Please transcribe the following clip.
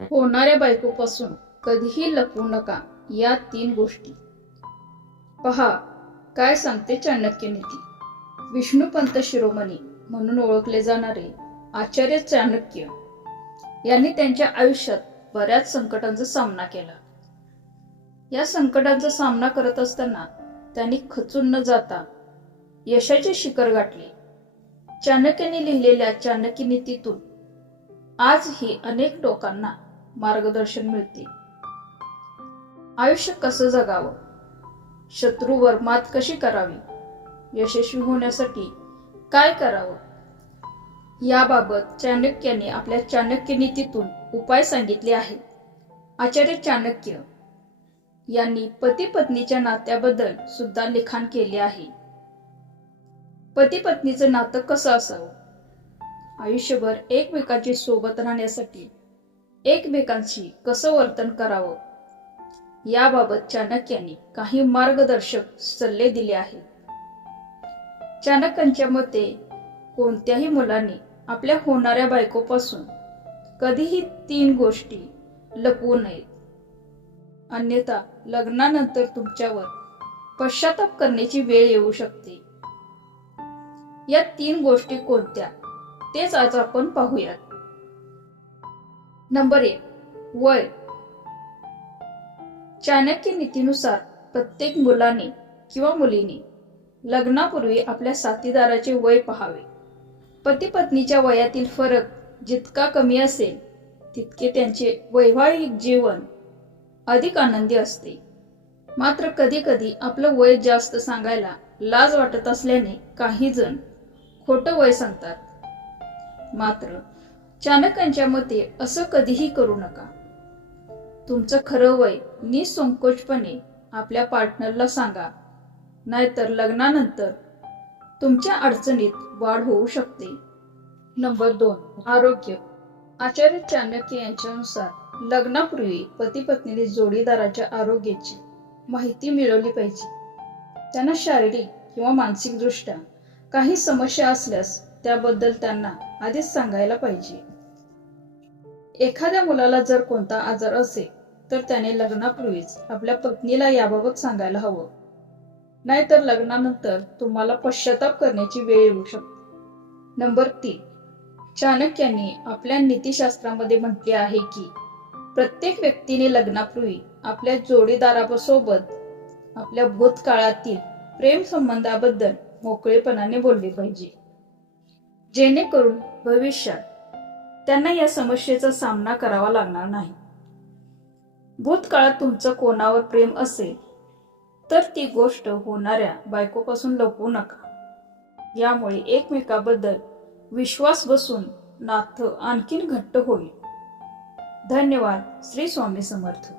होणाऱ्या बायकोपासून कधीही लपवू नका या तीन गोष्टी. पहा काय सांगते चाणक्य नीती? विष्णुपंत शिरोमणी म्हणून ओळखले जाणारे आचार्य चाणक्य यांनी त्यांच्या आयुष्यात बऱ्याच संकटांचा सामना केला. या संकटांचा सामना करत असताना त्यांनी खचून न जाता यशाचे शिखर गाठले. चाणक्याने लिहिलेल्या चाणक्य नीतीतून आजही अनेक लोकांना मार्गदर्शन मिळते. आयुष्य कसं जगावं? शत्रूवर मात कशी करावी? यशस्वी होण्यासाठी काय करावं? याबाबत चाणक्याने आपल्या चाणक्य नीतीतून उपाय सांगितले आहेत. आचार्य चाणक्य यांनी पती पत्नीच्या नात्याबद्दल सुद्धा लिखाण केले आहे. पती पत्नीचं नातं कसं असावं? आयुष्यभर एकमेकांची सोबत राहण्यासाठी एकमेकांशी कसं वर्तन करावं? याबाबत चाणक्याने काही मार्गदर्शक सल्ले दिले आहेत. चाणक्यांच्या मते कोणत्याही मुलाने आपल्या होणाऱ्या बायकोपासून कधीही तीन गोष्टी लपवू नयेत. अन्यथा लग्नानंतर तुमच्यावर पश्चाताप करण्याची वेळ येऊ शकते. या तीन गोष्टी कोणत्या? तेच आज आपण पाहूयात. नंबर एक वय. चाणक्य नीतीनुसार प्रत्येक मुलाने किंवा मुलीने लग्नापूर्वी आपल्या साथीदाराचे वय पहावे. पती पत्नीच्या वयातील फरक जितका कमी असेल तितके त्यांचे वैवाहिक जीवन अधिक आनंदी असते. मात्र कधी कधी आपलं वय जास्त सांगायला लाज वाटत असल्याने काही जण खोटं वय सांगतात. मात्र चाणक्यांच्या मते असं कधीही करू नका. तुमचं खरं वय निसंकोचपणे आपल्या पार्टनरला सांगा. नाहीतर लग्नानंतर तुमच्या अडचणीत वाढ होऊ शकते. नंबर दोन आरोग्य. आचार्य चाणक्य यांच्यानुसार लग्नापूर्वी पती पत्नीने जोडीदाराच्या आरोग्याची माहिती मिळवली पाहिजे. त्यांना शारीरिक किंवा मानसिक दृष्ट्या काही समस्या असल्यास त्याबद्दल त्यांना आधीच सांगायला पाहिजे. एखाद्या मुलाला जर कोणता आजार असेल तर त्याने लग्नापूर्वीच आपल्या पत्नीला याबाबत सांगायला हवं. नाहीतर लग्नानंतर तुम्हाला पश्चाताप करण्याची वेळ येऊ शकते. नंबर तीन. चाणक्यांनी आपल्या नीतिशास्त्रामध्ये म्हटले आहे की प्रत्येक व्यक्तीने लग्नापूर्वी आपल्या जोडीदारासोबत आपल्या भूतकाळातील प्रेम संबंधाबद्दल मोकळेपणाने बोलले पाहिजे. जेणेकरून भविष्यात त्यांना या समस्येचा सामना करावा लागणार नाही. भूतकाळात तुमचं कोणावर प्रेम असेल तर ती गोष्ट होणाऱ्या बायकोपासून लपवू नका. यामुळे एकमेकाबद्दल विश्वास बसून नाथ आणखीन घट्ट होईल. धन्यवाद. श्री स्वामी समर्थ.